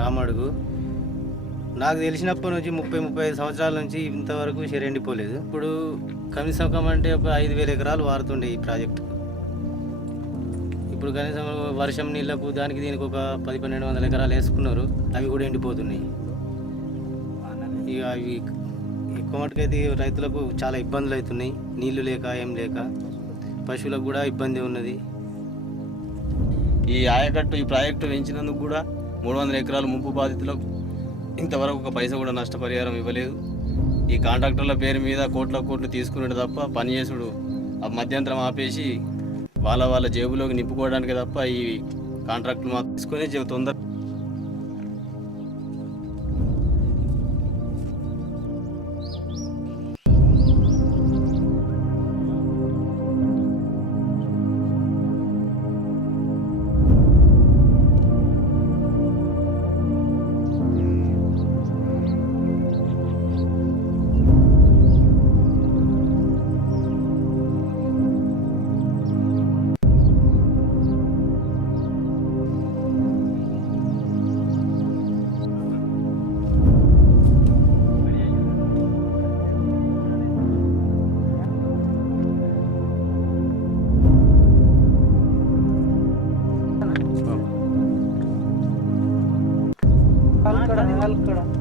రామడుగు. నాకు తెలిసినప్పటి నుంచి 35 సంవత్సరాల నుంచి ఇంతవరకు ఎండిపోలేదు. ఇప్పుడు కనీసం కమంటే ఒక 5,000 ఎకరాలు వారుతుండే ఈ ప్రాజెక్టు. ఇప్పుడు కనీసం వర్షం నీళ్లకు దానికి దీనికి ఒక 10-1200 ఎకరాలు వేసుకున్నారు. అవి కూడా ఎండిపోతున్నాయి. ఇక అవి ఎక్కువ మటుకైతే రైతులకు చాలా ఇబ్బందులు అవుతున్నాయి. నీళ్లు లేక ఏం లేక పశువులకు కూడా ఇబ్బంది ఉన్నది. ఈ ఆయకట్టు ఈ ప్రాజెక్టు పెంచినందుకు కూడా 300 ఎకరాలు ముంపు బాధితులకు ఇంతవరకు ఒక పైసా కూడా నష్టపరిహారం ఇవ్వలేదు. ఈ కాంట్రాక్టర్ల పేరు మీద కోట్లు తీసుకునేది తప్ప పనిచేసుడు ఆ మధ్యంతరం ఆపేసి వాళ్ళ జేబులోకి నింపుకోవడానికి తప్ప ఈ కాంట్రాక్టులు మాత్రం తీసుకొని తొందర हलकड़ा